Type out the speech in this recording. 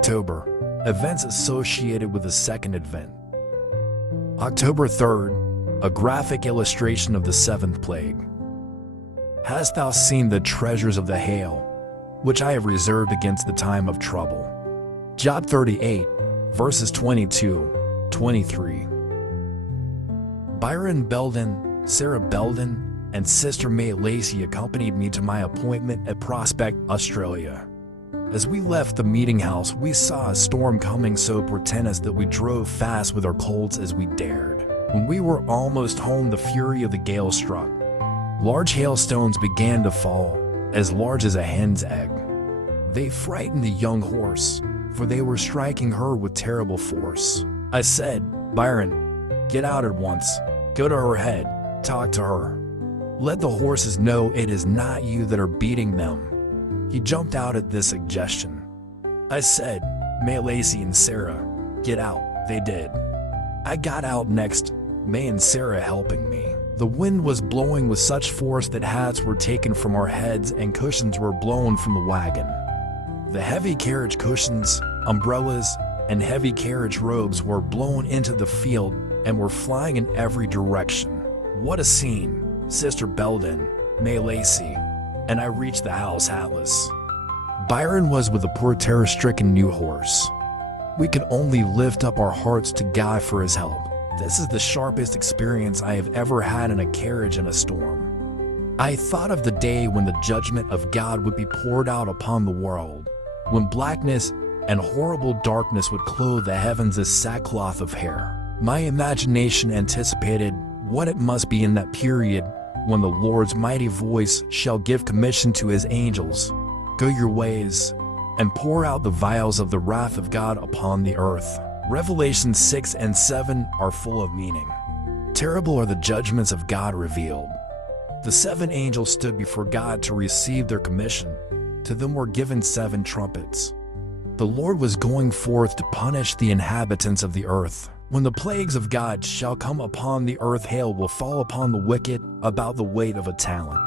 October. Events associated with the second advent. October 3rd, a graphic illustration of the seventh plague. Hast thou seen the treasures of the hail, which I have reserved against the time of trouble? Job 38, verses 22, 23. Byron Belden, Sarah Belden, and Sister May Lacey accompanied me to my appointment at Prospect, Australia. As we left the meeting house, we saw a storm coming so portentous that we drove fast with our Colts as we dared. When we were almost home, the fury of the gale struck. Large hailstones began to fall, as large as a hen's egg. They frightened the young horse, for they were striking her with terrible force. I said, "Byron, get out at once. Go to her head. Talk to her. Let the horses know it is not you that are beating them." He jumped out at this suggestion. I said, "May Lacey and Sarah, get out." They did. I got out next, May and Sarah helping me. The wind was blowing with such force that hats were taken from our heads and cushions were blown from the wagon. The heavy carriage cushions, umbrellas, and heavy carriage robes were blown into the field and were flying in every direction. What a scene! Sister Belden, May Lacey, and I reached the house hatless. Byron was with a poor terror-stricken new horse. We could only lift up our hearts to God for his help. This is the sharpest experience I have ever had in a carriage in a storm. I thought of the day when the judgment of God would be poured out upon the world, when blackness and horrible darkness would clothe the heavens as sackcloth of hair. My imagination anticipated what it must be in that period when the Lord's mighty voice shall give commission to his angels, "Go your ways, and pour out the vials of the wrath of God upon the earth." Revelation 6 and 7 are full of meaning. Terrible are the judgments of God revealed. The seven angels stood before God to receive their commission. To them were given seven trumpets. The Lord was going forth to punish the inhabitants of the earth. When the plagues of God shall come upon the earth, hail will fall upon the wicked about the weight of a talent.